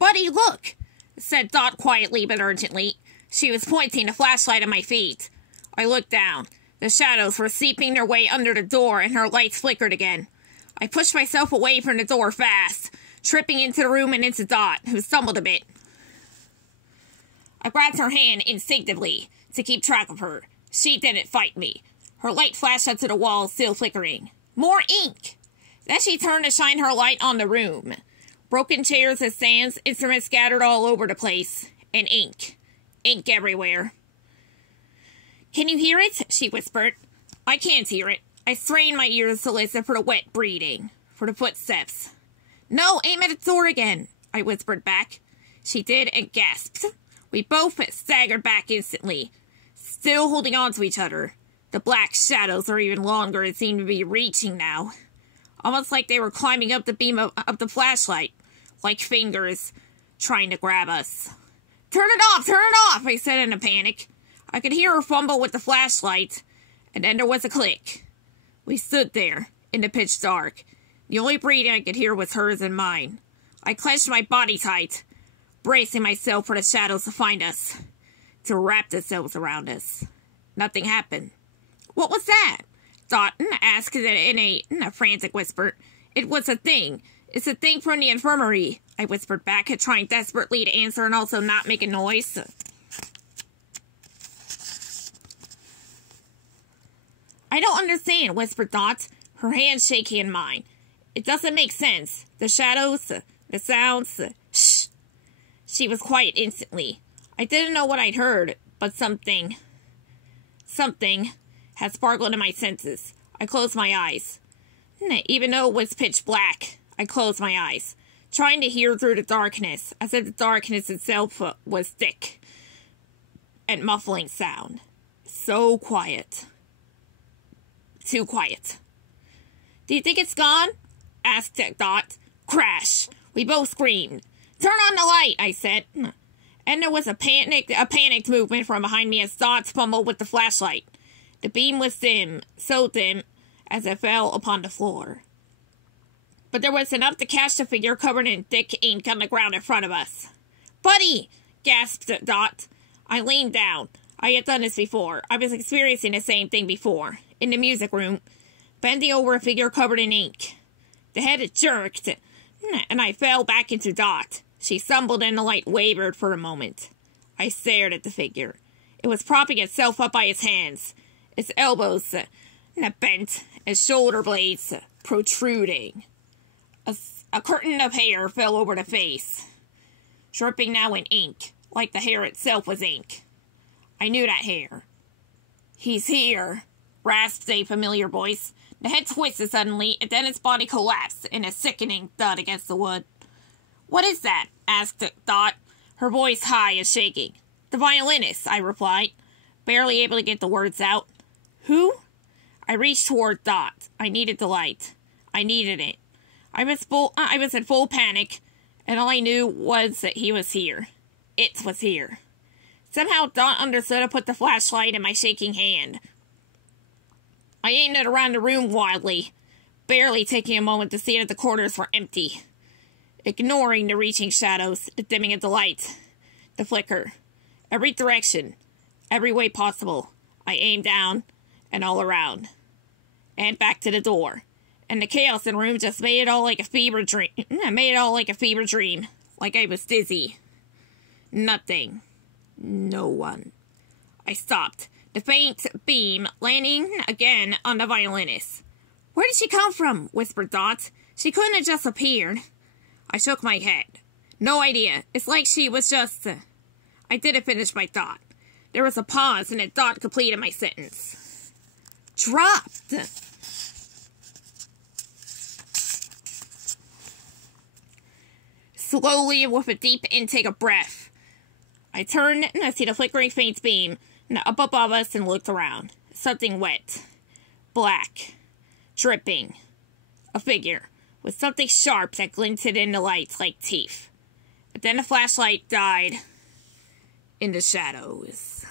Buddy, look, said Dot quietly but urgently. She was pointing the flashlight at my feet. I looked down. The shadows were seeping their way under the door, and her lights flickered again. I pushed myself away from the door fast, tripping into the room and into Dot, who stumbled a bit. I grabbed her hand instinctively to keep track of her. She didn't fight me. Her light flashed up to the wall, still flickering. More ink! Then she turned to shine her light on the room. Broken chairs and stands, instruments scattered all over the place, and ink. Ink everywhere. Can you hear it? She whispered. I can't hear it. I strained my ears to listen for the wet breathing, for the footsteps. No, aim at the door again, I whispered back. She did and gasped. We both staggered back instantly, still holding on to each other. The black shadows were even longer and seemed to be reaching now. Almost like they were climbing up the beam of the flashlight, like fingers trying to grab us. Turn it off, I said in a panic. I could hear her fumble with the flashlight, and then there was a click. We stood there, in the pitch dark. The only breathing I could hear was hers and mine. I clenched my body tight, bracing myself for the shadows to find us, to wrap themselves around us. Nothing happened. What was that? Dot asked in a frantic whisper. It was a thing. It's a thing from the infirmary, I whispered back, trying desperately to answer and also not make a noise. I don't understand, whispered Dot, her hand shaking in mine. It doesn't make sense. The shadows, the sounds, shh. She was quiet instantly. I didn't know what I'd heard, but something had sparkled in my senses. I closed my eyes. Even though it was pitch black, I closed my eyes, trying to hear through the darkness, as if the darkness itself was thick and muffling sound. So quiet. Too quiet. Do you think it's gone? Asked Dot. Crash. We both screamed. Turn on the light, I said. And there was a panicked movement from behind me as Dot fumbled with the flashlight. The beam was dim, so dim as it fell upon the floor. But there was enough to catch the figure covered in thick ink on the ground in front of us. Buddy! Gasped Dot. I leaned down. I had done this before. I was experiencing the same thing before. In the music room, bending over a figure covered in ink. The head jerked, and I fell back into Dot. She stumbled and the light wavered for a moment. I stared at the figure. It was propping itself up by its hands, its elbows bent, its shoulder blades protruding. A curtain of hair fell over the face, dripping now in ink, like the hair itself was ink. I knew that hair. He's here, rasped a familiar voice. The head twisted suddenly, and then its body collapsed in a sickening thud against the wood. What is that? Asked Dot, her voice high and shaking. The violinist, I replied, barely able to get the words out. Who? I reached toward Dot. I needed the light. I needed it. I was in full panic, and all I knew was that he was here. It was here. Somehow Dot understood to put the flashlight in my shaking hand. I aimed it around the room wildly, barely taking a moment to see that the corners were empty. Ignoring the reaching shadows, the dimming of the light, the flicker. Every direction, every way possible, I aimed down and all around. And back to the door. And the chaos in the room just made it all like a fever dream. Like I was dizzy. Nothing. No one. I stopped. The faint beam landing again on the violinist. Where did she come from? Whispered Dot. She couldn't have just appeared. I shook my head. No idea. It's like she was just... I didn't finish my thought. There was a pause and then Dot completed my sentence. Dropped. Slowly and with a deep intake of breath, I turned and I see the flickering faint beam up above us and looked around. Something wet, black, dripping. A figure with something sharp that glinted in the lights like teeth. But then the flashlight died in the shadows.